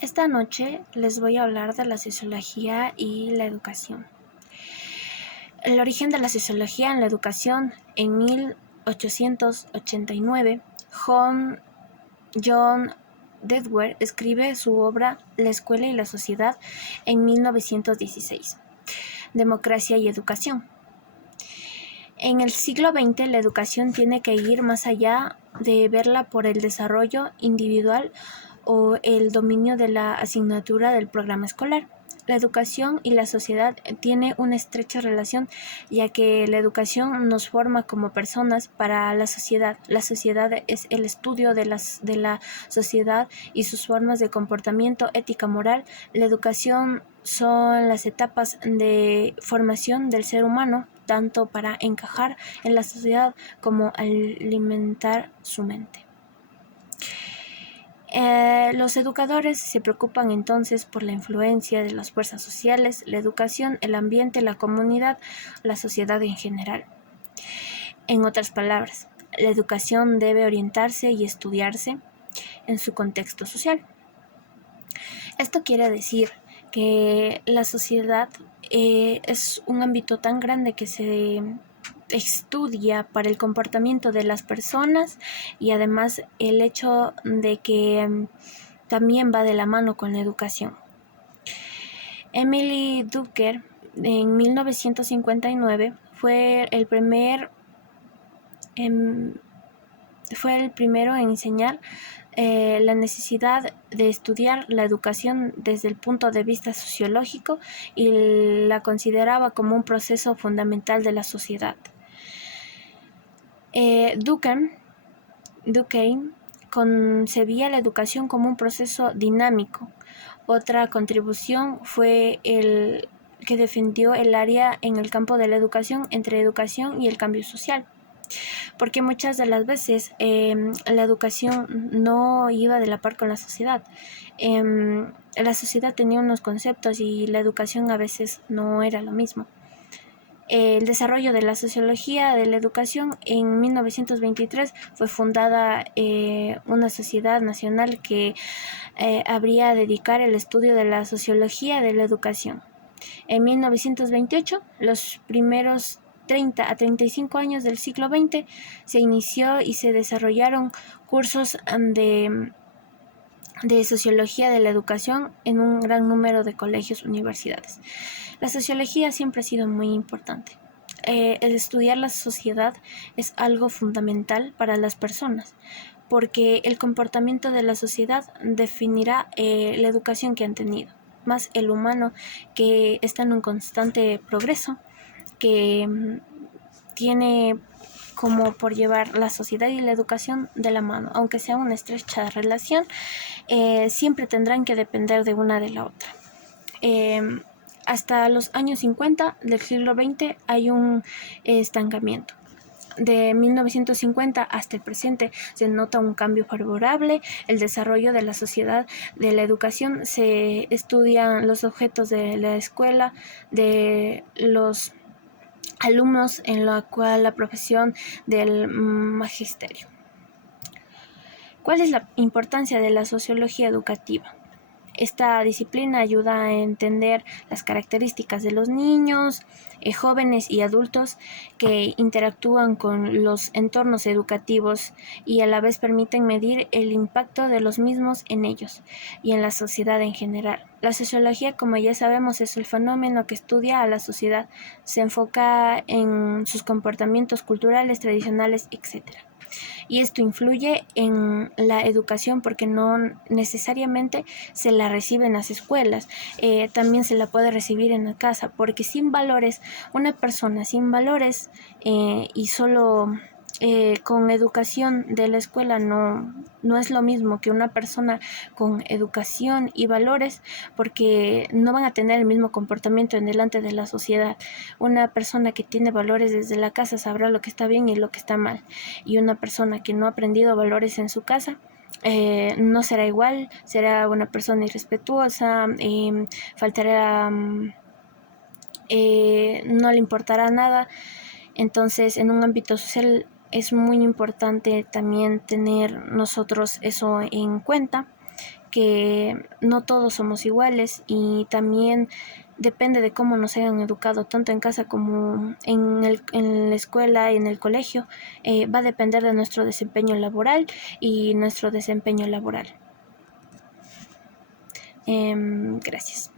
Esta noche les voy a hablar de la sociología y la educación. El origen de la sociología en la educación. En 1889, John Dewey escribe su obra La escuela y la sociedad. En 1916, Democracia y educación. En el siglo XX, la educación tiene que ir más allá de verla por el desarrollo individual o el dominio de la asignatura del programa escolar. La educación y la sociedad tienen una estrecha relación, ya que la educación nos forma como personas para la sociedad. La sociedad es el estudio de la sociedad y sus formas de comportamiento, ética, moral. La educación son las etapas de formación del ser humano, tanto para encajar en la sociedad como alimentar su mente. Los educadores se preocupan entonces por la influencia de las fuerzas sociales, la educación, el ambiente, la comunidad, la sociedad en general. En otras palabras, la educación debe orientarse y estudiarse en su contexto social. Esto quiere decir que la sociedad es un ámbito tan grande que se estudia para el comportamiento de las personas y además el hecho de que también va de la mano con la educación. Emily Durkheim en 1959 fue el primero en enseñar la necesidad de estudiar la educación desde el punto de vista sociológico y la consideraba como un proceso fundamental de la sociedad. Durkheim concebía la educación como un proceso dinámico. Otra contribución fue el que defendió el área en el campo de la educación entre educación y el cambio social, porque muchas de las veces la educación no iba de la par con la sociedad. La sociedad tenía unos conceptos y la educación a veces no era lo mismo. El desarrollo de la sociología de la educación. En 1923 fue fundada una sociedad nacional que habría a dedicar el estudio de la sociología de la educación. En 1928, los primeros 30 a 35 años del siglo XX, se inició y se desarrollaron cursos de sociología de la educación en un gran número de colegios y universidades. La sociología siempre ha sido muy importante. El estudiar la sociedad es algo fundamental para las personas, porque el comportamiento de la sociedad definirá la educación que han tenido, más el humano que está en un constante progreso, que tiene como por llevar la sociedad y la educación de la mano, aunque sea una estrecha relación, siempre tendrán que depender de una de la otra. Hasta los años 50 del siglo XX hay un estancamiento. De 1950 hasta el presente se nota un cambio favorable, el desarrollo de la sociedad, de la educación, se estudian los objetos de la escuela, de los alumnos, en la cual la profesión del magisterio. ¿Cuál es la importancia de la sociología educativa? Esta disciplina ayuda a entender las características de los niños, jóvenes y adultos que interactúan con los entornos educativos y a la vez permiten medir el impacto de los mismos en ellos y en la sociedad en general. La sociología, como ya sabemos, es el fenómeno que estudia a la sociedad, se enfoca en sus comportamientos culturales, tradicionales, etc. Y esto influye en la educación porque no necesariamente se la recibe en las escuelas, también se la puede recibir en la casa, porque sin valores, una persona sin valores y solo con educación de la escuela no es lo mismo que una persona con educación y valores, porque no van a tener el mismo comportamiento en delante de la sociedad. Una persona que tiene valores desde la casa sabrá lo que está bien y lo que está mal, y una persona que no ha aprendido valores en su casa no será igual, será una persona irrespetuosa, faltará, no le importará nada. Entonces, en un ámbito social es muy importante también tener nosotros eso en cuenta. que no todos somos iguales y también depende de cómo nos hayan educado, tanto en casa como en la escuela y en el colegio. Va a depender de nuestro desempeño laboral y nuestro desempeño laboral. Gracias.